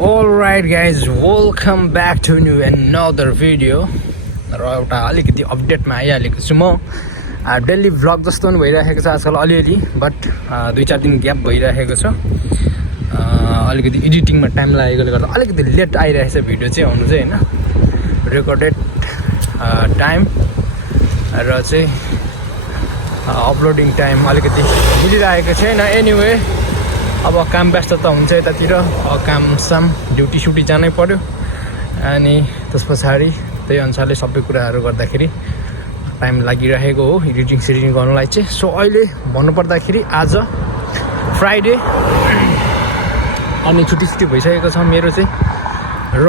Alright guys, welcome back to another video. र एउटा अलिकति अपडेटमा आइहालेको छु म। डेली भ्लग जस्तो पनि भइरहेको छ आजकल अलिअलि, बट 2-4 दिन ग्याप भइरहेको छ। अलिकति एडिटिङमा टाइम लागेकोले गर्दा अलिकति लेट आइरहेछ भिडियो चाहिँ आउनु चाहिँ हैन। रेकर्डेड टाइम र चाहिँ अपलोडिङ टाइम अलिकति मिलिरहेको छैन। एनीवे अब काम व्यस्तता हुन्छ यतातिर, काम साम ड्युटी सुटी जानै पर्यो अनि त्यस पछाडि त्यही अनुसारले सबै कुराहरू गर्दाखेरि टाइम लागिरहेको हो एडिटिङ सेडिटिङ गर्नलाई चाहिँ। सो अहिले भन्नुपर्दाखेरि आज फ्राइडे अनि छुट्टी भइसकेको छ मेरो चाहिँ, र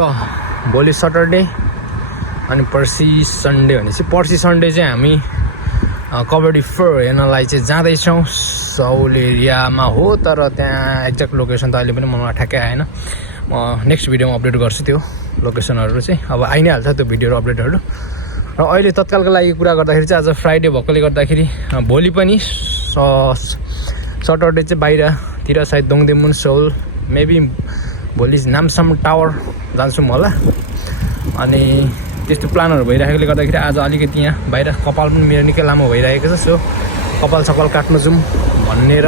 भोलि सटरडे अनि पर्सि सन्डे भनेपछि पर्सि सन्डे चाहिँ हामी कबड्डी फोर हेर्नलाई चाहिँ जाँदैछौँ। साउल एरियामा हो, तर त्यहाँ एक्ज्याक्ट लोकेसन त अहिले पनि मलाई ठ्याक्कै आएन। म नेक्स्ट भिडियोमा अपडेट गर्छु त्यो लोकेसनहरू चाहिँ। अब आइ नै हाल्छ त्यो भिडियोहरू अपडेटहरू। र अहिले तत्कालको लागि कुरा गर्दाखेरि चाहिँ आज फ्राइडे भएकोले गर्दाखेरि भोलि पनि सटरडे चाहिँ बाहिरतिर सायद दोङदेमुन सोल मेबी भोलि नामसाम टावर जान्छु म होला। अनि त्यस्तो प्लानहरू भइरहेकोले गर्दाखेरि आज अलिकति यहाँ बाहिर कपाल पनि मेरो निकै लामो भइरहेको छ। सो कपाल सपाल काट्नु जाउँ भनेर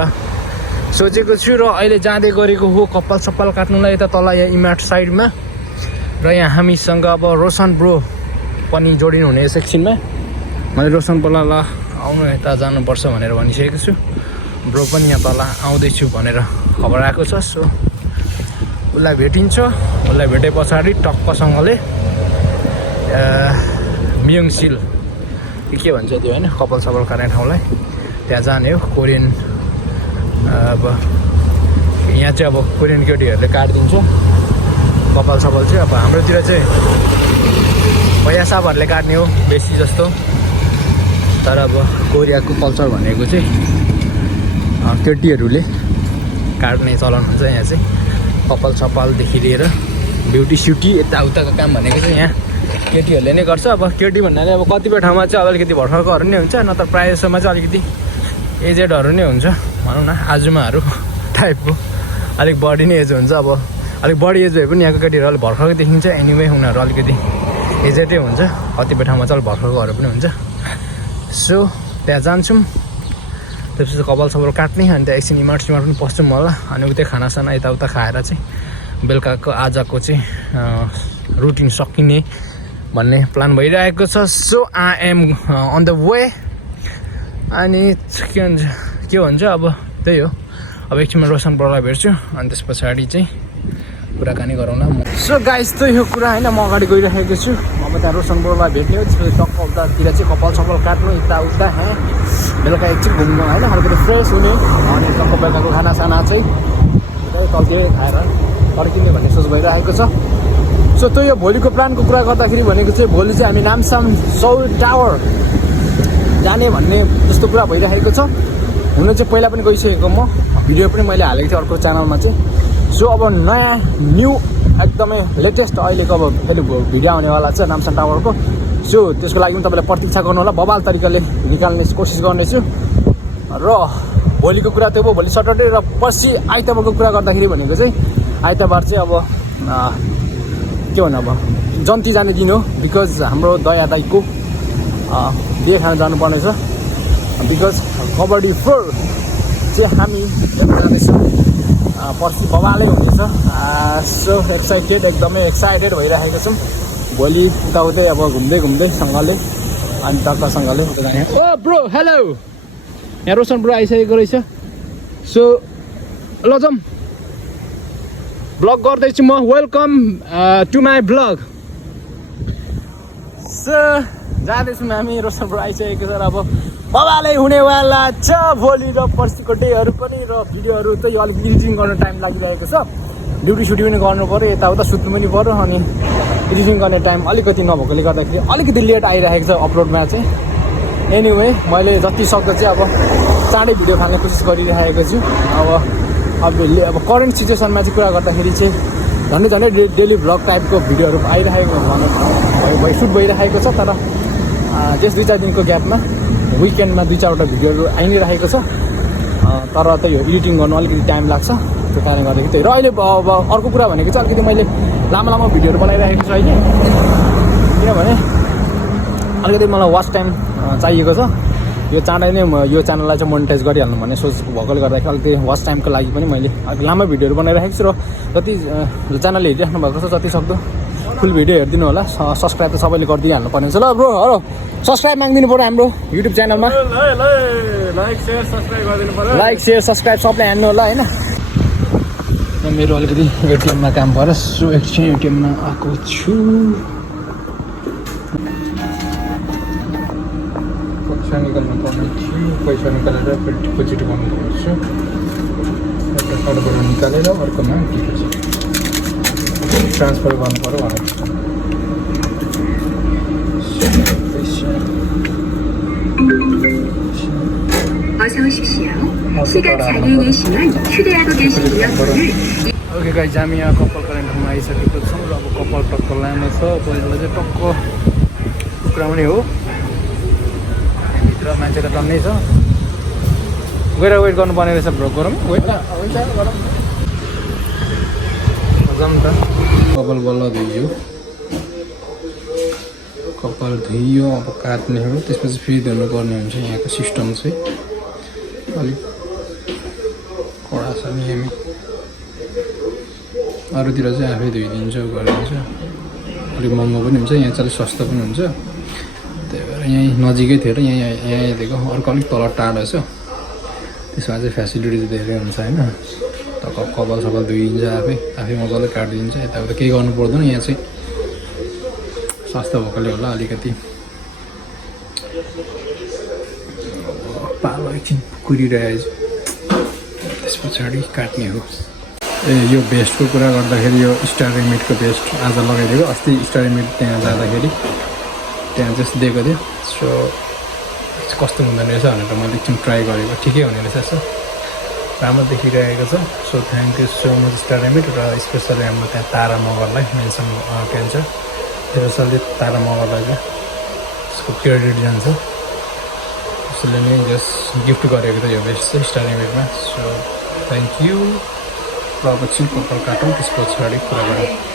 सोचेको छु। र अहिले जाँदै गरेको हो कपाल सपाल काट्नुलाई यता तल यहाँ इमार्ट साइडमा। र यहाँ हामीसँग अब रोशन ब्रो पनि जोडिनु हुने सेक्सनमा। मैले रोशन ब्रोलाई आउनु यता जानुपर्छ भनेर भनिसकेको छु। ब्रो पनि यहाँ तल आउँदैछु भनेर खबर आएको छ। सो उसलाई भेटिन्छ, उसलाई भेटे पछाडि टक्कसँगले मियोङसिल के भन्छ त्यो होइन, कपाल सपाल काट्ने ठाउँलाई त्यहाँ जाने हो। कोरियन अब यहाँ चाहिँ अब कोरियन केटीहरूले काटिदिन्छ कपाल सपाल चाहिँ। अब हाम्रोतिर चाहिँ भैया साहबहरूले काट्ने हो बेसी जस्तो, तर अब कोरियाको कल्चर भनेको चाहिँ केटीहरूले काट्ने चलन हुन्छ यहाँ चाहिँ। कपाल सपालदेखि लिएर ब्युटी स्युटी यताउताको काम भनेको चाहिँ यहाँ केटीहरूले नै गर्छ। अब केटी भन्नाले अब कतिपय ठाउँमा चाहिँ अलिकति भर्खरकोहरू नै हुन्छ, नत्र प्रायः जसोमा चाहिँ अलिकति एजेडहरू नै हुन्छ भनौँ न, आजुमाहरू टाइपको अलिक बढी नै एज हुन्छ। अब अलिक बढी एज भए पनि यहाँको केटीहरू अलिक भर्खरको देखिन्छ। एनिवे उनीहरू अलिकति एजेडै हुन्छ, कतिपय ठाउँमा चाहिँ अलिक भर्खरकोहरू पनि हुन्छ। सो त्यहाँ जान्छौँ, त्यसपछि कपाल सपाल काट्ने, अनि त्यहाँ एकछिन इमार्ट सिमार्ट पनि पस्छौँ होला। अनि उतै खानासाना यताउता खाएर चाहिँ बेलुकाको आजको चाहिँ रुटिन सकिने भन्ने प्लान भइरहेको छ। So I am on the way. अनि के भन्छ अब त्यही हो, अब एकछिनमा रोशन ब्रोलाई भेट्छु अनि त्यस पछाडि चाहिँ कुराकानी गरौँला म। सो गाइस त्यही हो कुरा होइन, म अगाडि गइरहेको छु। अब त्यहाँ रोशन ब्रोलाई भेट्ने हो, त्यसपछि टक्क उतातिर चाहिँ कपाल सपाल काट्नु यताउता बेलुका एकछिन घुम्नु होइन, अलिकति फ्रेस हुने। अनि टक्क बेलुकाको खानासाना चाहिँ तलतिर खाएर फर्किने भन्ने सोच भइरहेको छ। सो त्यो यो भोलिको प्लानको कुरा गर्दाखेरि भनेको चाहिँ भोलि चाहिँ हामी नामसाम सौल टावर जाने भन्ने जस्तो कुरा भइरहेको छ। हुन चाहिँ पहिला पनि गइसकेको, म भिडियो पनि मैले हालेको थिएँ अर्को च्यानलमा चाहिँ। सो अब नयाँ न्यू एकदमै लेटेस्ट अहिलेको अब फेरि भिडियो आउनेवाला छ नामसाम टावरको। सो त्यसको लागि पनि तपाईँले प्रतीक्षा गर्नु होला, बबाल तरिकाले निकाल्ने कोसिस गर्नेछु। र भोलिको कुरा त्यो भयो, भोलि सटरडे। र पर्सि आइतबारको कुरा गर्दाखेरि भनेको चाहिँ आइतबार चाहिँ अब के भन्नु, अब जन्ती जाने दिन हो। बिकज हाम्रो दया दाईको बिहे खान जानुपर्ने छ। बिकज कबड्डी फोर चाहिँ हामी जाँदैछौँ, पर्सि बबालै हुनेछ। सो एक्साइटेड, एकदमै एक्साइटेड भइरहेको छौँ। भोलि उताउतै अब घुम्दै घुम्दै सँगले अनि टक्कसँगले जाने। ओ ब्रो हेलो, यहाँ रोशन ब्रो आइसकेको रहेछ। सो ल जाउँ, ब्लग गर्दैछु म। Welcome to my blog. So जाँदैछौँ हामी, रोशन ब्रो आइसकेको छ। र अब बबालै हुनेवाला छ भोलि र पर्सिको डेहरू पनि। र भिडियोहरू चाहिँ अलिक एडिटिङ गर्न टाइम लागिरहेको छ, ड्युटी सुटी पनि गर्नु पऱ्यो, यताउता सुत्नु पनि पऱ्यो। अनि एडिटिङ गर्ने टाइम अलिकति नभएकोले गर्दाखेरि अलिकति लेट आइरहेको छ अपलोडमा चाहिँ। एनिवे मैले जति सक्दो चाहिँ अब चाँडै भिडियो फाल्ने कोसिस गरिरहेको छु। अब करेन्ट सिचुएसनमा चाहिँ कुरा गर्दाखेरि चाहिँ झन्डै डेली भ्लग टाइपको भिडियोहरू आइरहेको सुट भइरहेको छ। तर त्यस 2-4 दिनको ग्यापमा विकेन्डमा 2-4वटा भिडियोहरू आइ नै रहेको छ। तर त्यही हो, एडिटिङ गर्नु अलिकति टाइम लाग्छ। त्यो कारणले गर्दाखेरि त्यही र अहिले अब अर्को कुरा भनेको चाहिँ अलिकति मैले लामो लामो भिडियोहरू बनाइरहेको छु अहिले किनभने अलिकति मलाई वाच टाइम चाहिएको छ यो चाँडै नै यो च्यानललाई चाहिँ मोनिटाइज गरिहाल्नु भन्ने सोच भएकोले गर्दाखेरि अलिकति वाच टाइमको लागि पनि मैले अलिक लामो भिडियोहरू बनाइरहेको छु र जति च्यानल हेरिराख्नु भएको छ जति सक्दो फुल भिडियो हेरिदिनु होला सब्सक्राइब त सबैले गरिदिइहाल्नु पर्ने हुन्छ ल ब्रो हेलो सब्सक्राइब माग्दिनु पऱ्यो हाम्रो युट्युब च्यानलमा लाइक सेयर सब्सक्राइब सबले हान्नु होला होइन मेरो अलिकति एटिएममा काम भएर सो एकछिन एटिएममा आएको छु पैसा निकाल्नु पर्ने थियो पैसा निकालेर फेरि डिपोजिट गर्नुपर्छ एउटा कार्डबाट निकालेर अर्कोमा डिपोजिट ट्रान्सफर गर्नु पर्यो भनेको 어서 오십시오. 시각 장애인의 심한 휴대하고 계신 이어폰을 ओके गाइस हामी यहाँ कपाल कालिम्पोङमा आइसकेको छौँ र अब कपाल टक्क लामो छ पहिला चाहिँ टक्क उक्राउने हो भित्र मान्छे त टन्नै छ गएर वेट गर्नुपर्ने रहेछ ब्रो गरौँ वेट गरौँ जाउँ त कपाल बल्ल धोइयो कपाल धोइयो अब काट्ने हो त्यसपछि फेरि धुनुपर्ने हुन्छ यहाँको सिस्टम चाहिँ अलिक कडा छ नियमित अरूतिर चाहिँ आफै धोइदिन्छ गरिदिन्छ अलिक महँगो पनि हुन्छ यहाँ चाहिँ अलिक सस्तो पनि हुन्छ त्यही भएर यहीँ नजिकै थियो र यहाँ दिएको अर्को अलिक तल टाढो छ त्यसमा चाहिँ फेसिलिटी चाहिँ धेरै हुन्छ होइन त कपाल सपाल धोइदिन्छ आफै मजाले काटिदिन्छ यताउता केही गर्नु पर्दैन यहाँ चाहिँ सस्तो भएकोले होला अलिकति पालो एकछिन कुरिरहेछ त्यस पछाडि काट्ने हो यो भेस्टको कुरा गर्दाखेरि यो स्टार रेमिडको भेस्ट आज लगाइदिएको अस्ति स्टार रेमिड त्यहाँ जाँदाखेरि त्यहाँ जस्तो दिएको थियो सो कस्तो हुँदो रहेछ भनेर मैले एकछिन ट्राई गरेको ठिकै हुने रहेछ सो राम्रो देखिरहेको छ so thank you so much star remit र स्पेसली हाम्रो त्यहाँ तारा मगरलाई मेन्सन क्यान्सर स्पेसली तारा मगरलाई चाहिँ यसको क्रेडिट जान्छ उसले नै जस्ट गिफ्ट गरेको थियो यो भेस्ट चाहिँ स्टार रेमिडमा सो थ्याङ्क यू र अब चिल कपाल काटौँ त्यस पछाडि कुरा गरौँ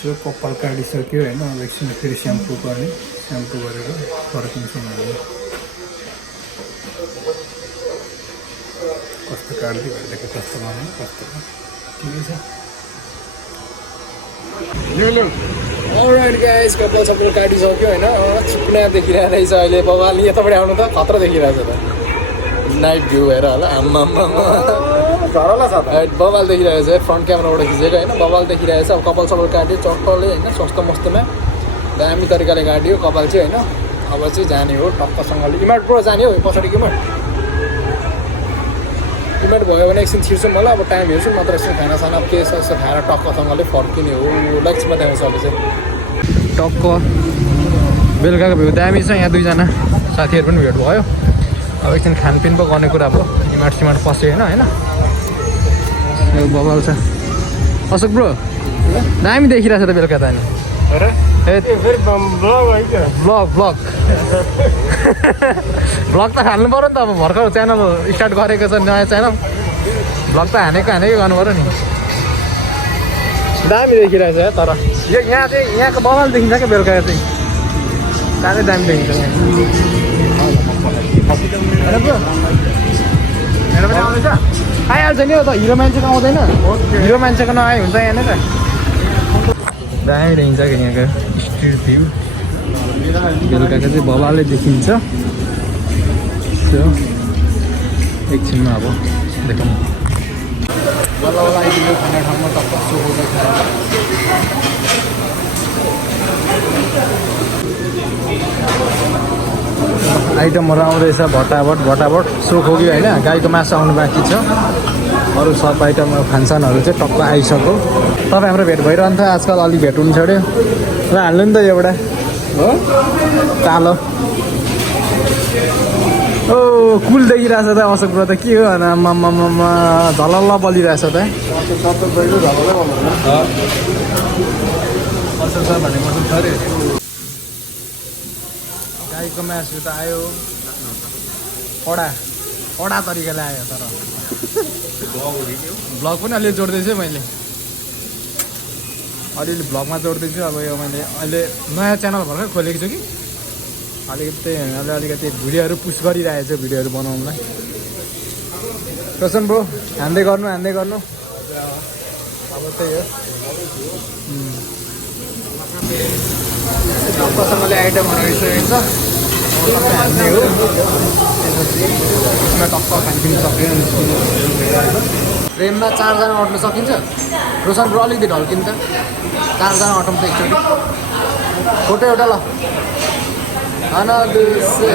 सो कपाल काटिसक्यो होइन अब एकछिन फेरि स्याम्पू गर्ने स्याम्पू गरेर फर्किन्छौँ हामी कस्तो काट्दै भइदिएको कस्तो लानु कस्तो ठिकै छ अलराइट गाइस कपाल सबै काटिसक्यो होइन चिप्ना देखिरहेको रहेछ अहिले बबाल यतापट्टि आउनु त खतरा देखिरहेको छ त नाइट भ्यू भएर होला आम्मा झरला छ त बबाल देखिरहेको छ फ्रन्ट क्यामेराबाट खिचेको होइन बबाल देखिरहेको छ अब कपाल सबै काट्यो चक्करले होइन सस्तो मस्तोमा दामी तरिकाले काट्यो कपाल चाहिँ होइन अब चाहिँ जाने हो टक्कसँगले इमार्ट प्रो जाने हो पछाडि इमार्ट भयो भने एकछिन छिर्छौँ मलाई अब टाइम हेर्छु मात्र यसो खानासाना के यसो खाएर टक्कसँगले फर्किने हो लक्ष्यमा देखाउँछ अब चाहिँ टक्क बेलुकाको भ्यू दामी छ यहाँ दुईजना साथीहरू पनि भेट भयो अब एकछिन खानपिन पो गर्ने कुरा भयो इमार्ट सिमार्ट पस्यो होइन यो बबाल छ अशोक ब्रो दामी देखिरहेको छ त बेलुका त अनि भ्लग भ्लग त हाल्नु पऱ्यो नि त अब भर्खर च्यानल स्टार्ट गरेको छ नयाँ च्यानल भ्लग त हानेको गर्नु पऱ्यो नि दामी देखिरहेको छ तर यो यहाँ चाहिँ यहाँको बबाल देखिन्छ क्या बेलुका चाहिँ साह्रै दामी देखिन्छ यहाँ पनि आउँदैछ आइहाल्छ नि हो त हिरो मान्छेको आउँदैन हिरो मान्छेको नआए हुन्छ यहाँनिर दामी देखिन्छ क्या यहाँको स्ट्रिट भ्यू बेलुकाको चाहिँ बबालै देखिन्छ एकछिनमा अब देखाउँ बल्ल बल्ल आइपुग्यो खाना ठाउँमा टक्क सोको खाएर आइटमहरू आउँदैछ भटाभट सोक हो कि होइन गाईको मासु आउनु बाँकी छ अरू सब आइटम खानसानहरू चाहिँ टक्क आइसक्यो तपाईँ हाम्रो भेट भइरहन्छ आजकल अलिक भेट हुनु छोड्यो ल हाल्नु नि त एउटा हो कालो ओ कुल देखिरहेछ त अशोक ब्रो त के हो आम्मामा झलल्ल बलिरहेछ त अशोक सर भनेको मतलब छ अरे गाईको मासु त आयो कडा तरिकाले आयो तर ब्लग पनि अलि जोड्दैछु मैले अलिअलि ब्लगमा जोड्दैछु अब यो मैले अहिले नयाँ च्यानल भर्खर खोलेको छु कि अलिकति अलिकति भिडियोहरू पुस्ट गरिरहेको छु भिडियोहरू बनाउनुलाई रोशन ब्रो हान्दै गर्नु अब त्यही हो टक्कसँगले आइटमहरू आइसकेको छ सबै हान्ने हो त्यसपछि यसमा टक्क खानपिन सक्यो ट्रेनमा 4 जना अट्न सकिन्छ रोशन ब्रो अलिकति ढल्किन्छ 4 जना अटौँ त एकचोटि फोटो एउटा ल अनदुसे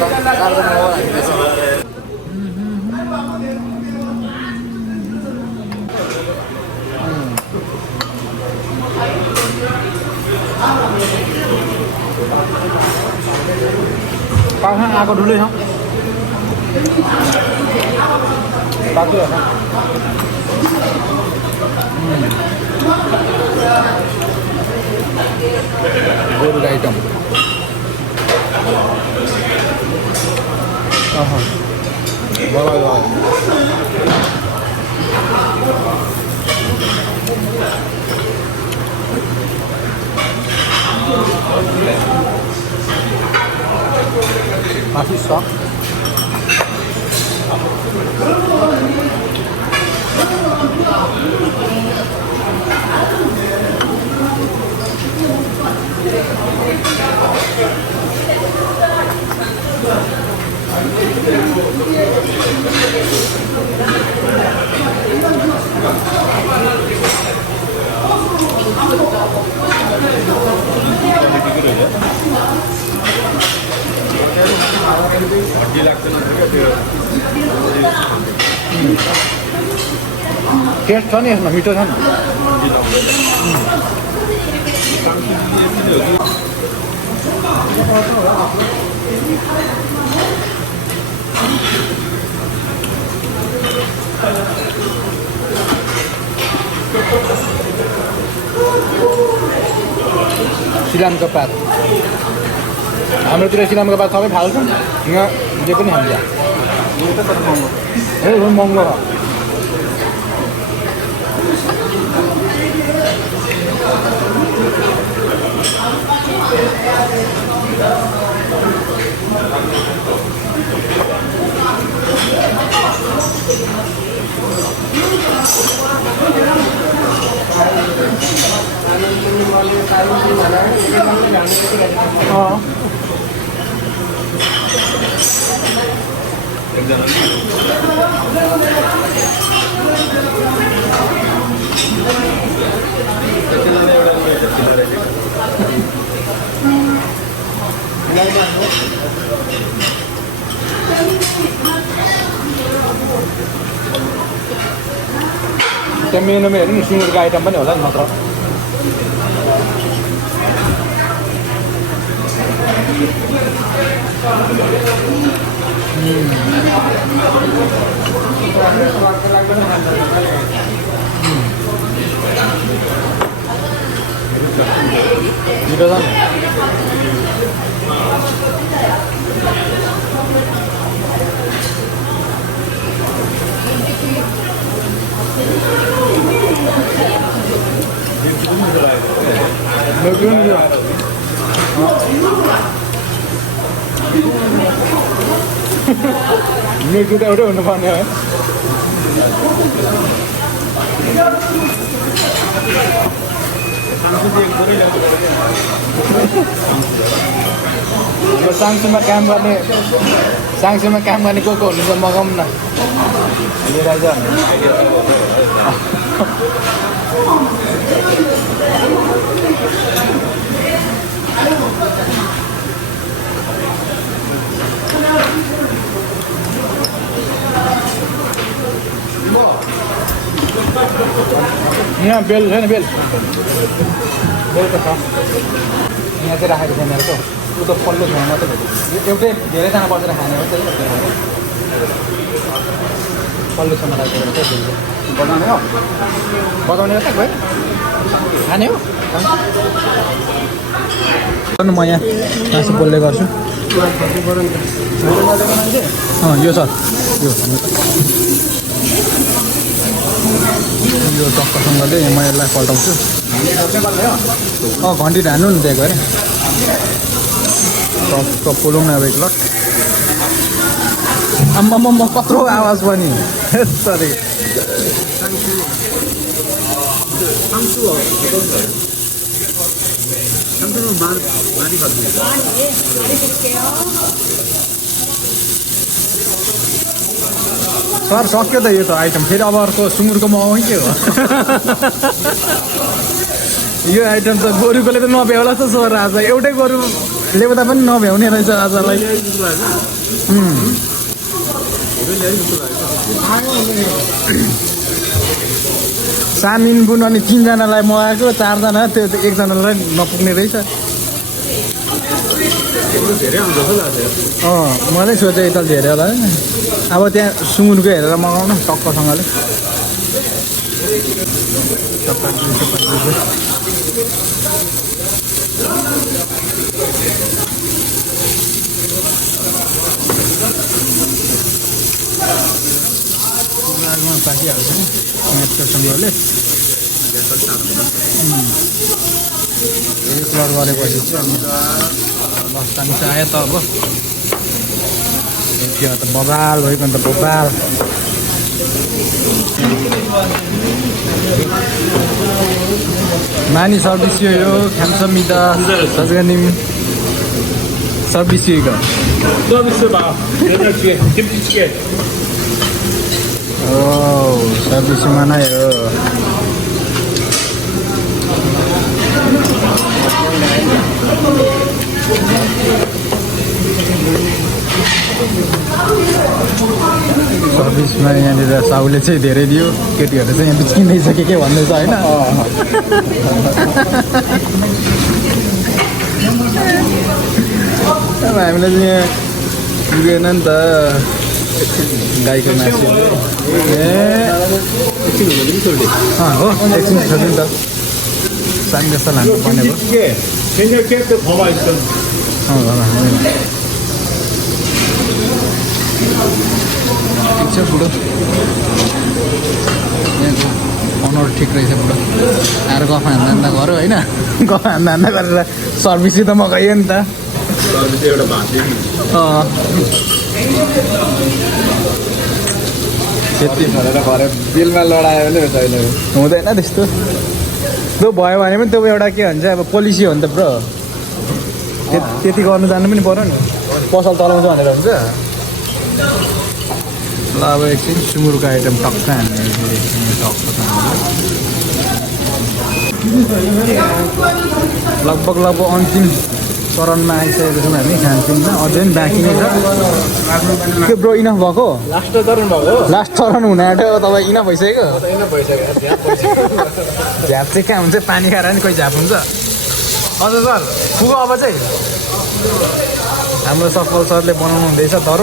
4 जना हो हामीलाई पाखा आगो ठुलै छ बाक्लो होला गोरुको आइटम खसी सक टेस्ट छ नि यसमा मिठो छ नि सिलामको पात हाम्रोतिर सिलामको पात सबै फाल्छन् यहाँ जे पनि हाल्छ ए महँगो हो त्यहाँ मेनुमा हेर्नु नि सुँगुरको आइटम पनि होला नि मात्र मिठो छ नि मिठो त एउटै हुनुपर्ने है साङसुमा काम गर्ने को हुनुहुन्छ मगाउँ न लिएर आइज यहाँ बेल छैन बेल बेल त छ यहाँ चाहिँ राखेको छैन रहेछ ऊ त पल्लो छैन मात्रै एउटै धेरैजना बसेर खाने हो पल्लो छैन राखेको रहेछ बजाउने हो बजाउने हो त गयो खाने हो म यहाँ मासु पोल्ने गर्छु यो छ यो टक्कसँगले म यसलाई पल्टाउँछु घन्टी हान्नु नि त्यहाँ गएर टक्क पोलौँ न अब एक लट आम्मा कत्रो आवाज पनि यसरी सर सक्यो त यो त आइटम फेरि अब अर्को सुँगुरको मगाउँ के हो यो आइटम त गोरुकोले त नभ्याउला त सर आज एउटै गोरु ल्याउँदा पनि नभ्याउने रहेछ आजलाई सामिन बुन अनि 3 जनालाई मगाएको 4 जना त्यो एकजनालाई नपुग्ने रहेछ मैले सोचेँ यता धेरै होला अब त्यहाँ सुँगुरको हेरेर मगाउन टक्कसँगले पाकिहाल्छ नि म्याटसँगले एक लड गरेपछि चाहिँ बस्ताङ चाहिँ आयो त अब त्यो त बबाल भएको अन्त बबाल 많이 서비스요. 감사합니다. 사장님. 서비스 이거. 서비스 봐. 된장찌개, 김치찌개. 오, 서비스 많아요. सर्भिसमा यहाँनिर साउले चाहिँ धेरै दियो केटीहरू चाहिँ यहाँ बिच्किँदैछ के भन्दैछ होइन अब हामीलाई चाहिँ यहाँ पुगेन नि त गाईको मासु हो एकछिन छ नि त सानो जस्तो लानु पर्ने भयो 된장찌개 더 맛있어. ठिक छ बुढो अनुहार ठिक रहेछ बुढो आएर गफ हान्दा गऱ्यो होइन गफ हान्दा गरेर सर्भिसै त मगाइयो नि त त्यति भनेर भरे बिलमा लडायो भने हुँदैन त्यस्तो त्यो भयो भने पनि त्यो एउटा के भन्छ अब पोलिसी हो नि त ब्रो त्यति गर्नु जानु पनि पर्यो नि पसल चलाउँछ भनेर हुन्छ ल अब एकछिन सुँगुरको आइटम टक्क हाल्ने लगभग अन्तिम चरणमा आइसकेको छौँ हामी खानपिनमा अझै पनि बाँकी नै छ के ब्रो इनफ भएको लास्ट चरण हुन आँट्यो तपाईँ इनफ भइसक्यो झ्याप चाहिँ कहाँ हुन्छ पानी खाएर नि कोही झ्याप हुन्छ हजुर सर पुगो अब चाहिँ हाम्रो सफल सरले बनाउनु हुँदैछ तर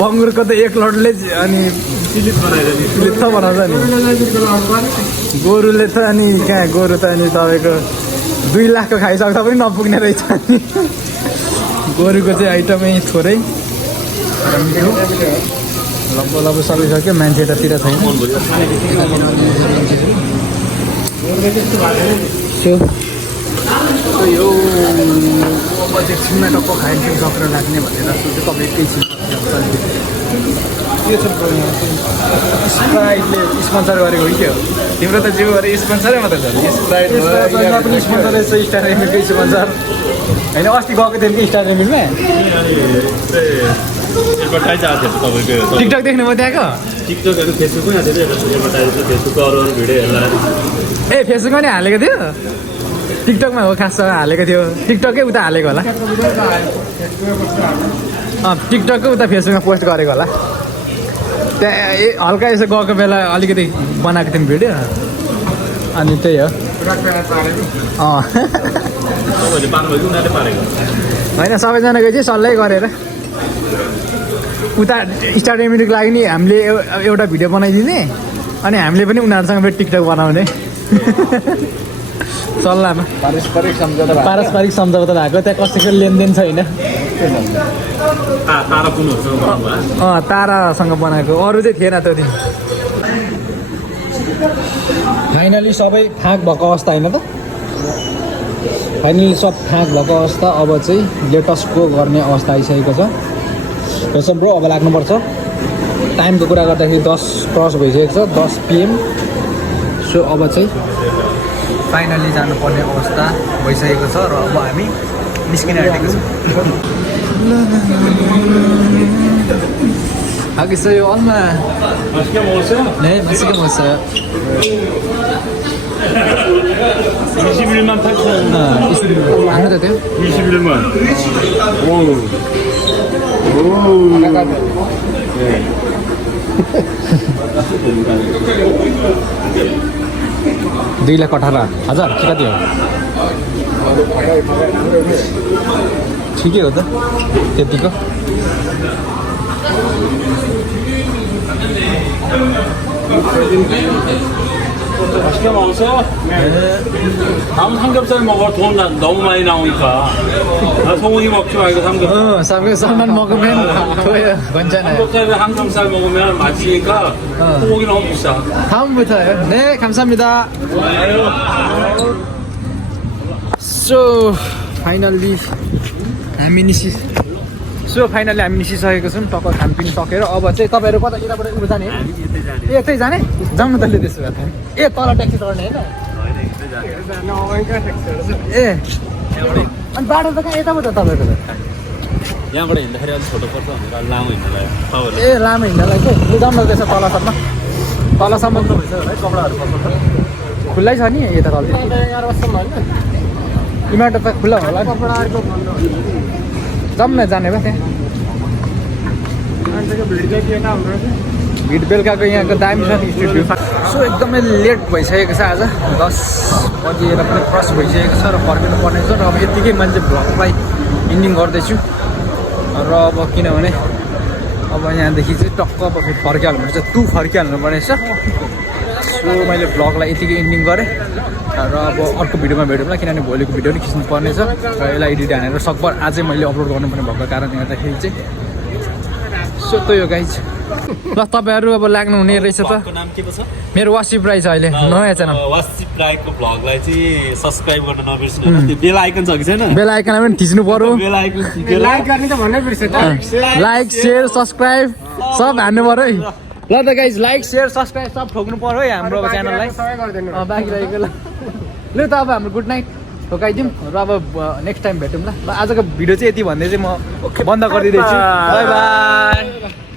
बङ्गुरको त एक लडले अनि लित्त बनाउँछ नि गोरुले त अनि कहाँ गोरु त अनि तपाईँको 2 लाखको खाइसक्दा पनि नपुग्ने रहेछ नि गोरुको चाहिँ आइटमै थोरै लगभग सबै सक्यो मान्छे यतातिर छैन यो एकछिनमा टक्क खाइन्छ सकेर लाग्ने भनेर सोच्यो तपाईँ एकैछिन के छ स्प्राइटले स्पोन्सर गरेको हो क्या तिम्रो त जिउ गरेर स्पोन्सरै मात्रै छ स्प्राइट पनि स्पोन्सर रहेछ स्टार रेमिलकै स्पोन्सर होइन अस्ति गएको थियो कि स्टार रेमिलमा टिकटक देख्नुभयो त्यहाँको ए फेसबुकमा नि हालेको थियो टिकटकमा हो खास हालेको थियो टिकटकै उता हालेको होला टिकटककै उता फेसबुकमा पोस्ट गरेको होला त्यहाँ हल्का यसो गएको बेला अलिकति बनाएको थियौँ भिडियो अनि त्यही हो होइन सबैजनाको चाहिँ सल्लाह गरेर उता स्टार रेमिडीको लागि नि हामीले एउटा भिडियो बनाइदिने अनि हामीले पनि उनीहरूसँग फेरि टिकटक बनाउने सल्लाहमा पारस्परिक सम्झौता भएको त्यहाँ कसैको लेनदेन छैन तारासँग बनाएको अरू चाहिँ थिएन त्यो दिन फाइनली सबै फाँक भएको अवस्था होइन त फाइनली सब फाँक भएको अवस्था अब चाहिँ लेटेस्ट गो गर्ने अवस्था आइसकेको छ यसो ब्रो अब लाग्नुपर्छ टाइमको कुरा गर्दाखेरि 10 क्रस भइसकेको छ 10 PM सो अब चाहिँ फाइनली जानुपर्ने अवस्था भइसकेको छ र अब हामी निस्किन आँटेको छौँ 알겠어요 엄마 맛있게 먹었어요? 네 맛있게 먹었어요 21만 8천 원. 안 해도 돼요? 21만. 오. 네. दुई लाख 18,000 के कति हो ठिकै हो त त्यतिको 맛있게 먹었어? 네. 다음 삼겹살 먹어. 돈 너무 많이 나오니까. 나 소고기 먹지 말고 삼겹살. 삼겹살만 먹으면 그거야 괜찮아요. 삼겹살 먹으면 맛있으니까 소고기 너무 비싸. 다음부터요. 네 감사합니다. So फाइनल्ली हामी सो फाइनल्ली हामी निस्किसकेको छौँ टक्क खानपिन सकेर अब चाहिँ तपाईँहरू कता यताबाट उयो जाने ए यतै जाने जाउँ न तैँले त्यसो भए ए तल ट्याक्सी चढ्ने होइन ए अनि बाटो त कहाँ यताबाट तपाईँको त यहाँबाट हिँड्दाखेरि अलिक छोटो पर्छ भनेर लामो हिँड्नलाई ए लामो हिँड्नलाई के लु जाउँ न त्यसो तलसम्म कपडाहरू खुल्लै छ नि यता तल इमाटो त खुल्ला होला जाऊँ न जाने भए त्यहाँ भिड बेलुकाको यहाँको दामी छ नि स्ट्रिट भ्यू सो एकदमै लेट भइसकेको छ आज 10 बजेर पनि क्रस भइसकेको छ र फर्किनु पर्ने छ र अब यत्तिकै मैले भ्लगलाई इन्डिङ गर्दैछु र अब किनभने अब यहाँदेखि चाहिँ टक्क अब फेरि फर्किहाल्नुपर्छ फर्किहाल्नु पर्नेछ सो मैले भ्लगलाई यतिकै इन्डिङ गरेँ र अब अर्को भिडियोमा भेटौँला किनभने भोलिको भिडियो पनि खिच्नु पर्नेछ र यसलाई एडिट हानेर सकभर आजै मैले अपलोड गर्नुपर्ने भएको कारणले गर्दाखेरि चाहिँ सो त्यो हो गाइज ल तपाईँहरू अब लाग्नु हुने रहेछ त नाम के पो छ मेरो वासिप राई छ अहिले नयाँ च्यानल वासिप राईको भ्लगलाई चाहिँ सब्स्क्राइब गर्न नबिर्सनु त्यो बेल आइकन छ कि छैन बेल आइकन पनि थिच्नु पर्यो बेल आइकन लाइक गर्ने त भन्नै बिर्से लाइक सेयर सब्सक्राइब सब हान्नु पर्यो है ल त गाइज लाइक सेयर सब्सक्राइब सब ठोक्नु पर्यो है हाम्रो अब च्यानललाई बाँकी रहेको ल त अब हाम्रो गुड नाइट ठोकाइदिउँ र अब नेक्स्ट टाइम भेटौँ ल आजको भिडियो चाहिँ यति भन्दै चाहिँ म बन्द गरिदिँदैछु बाई बाई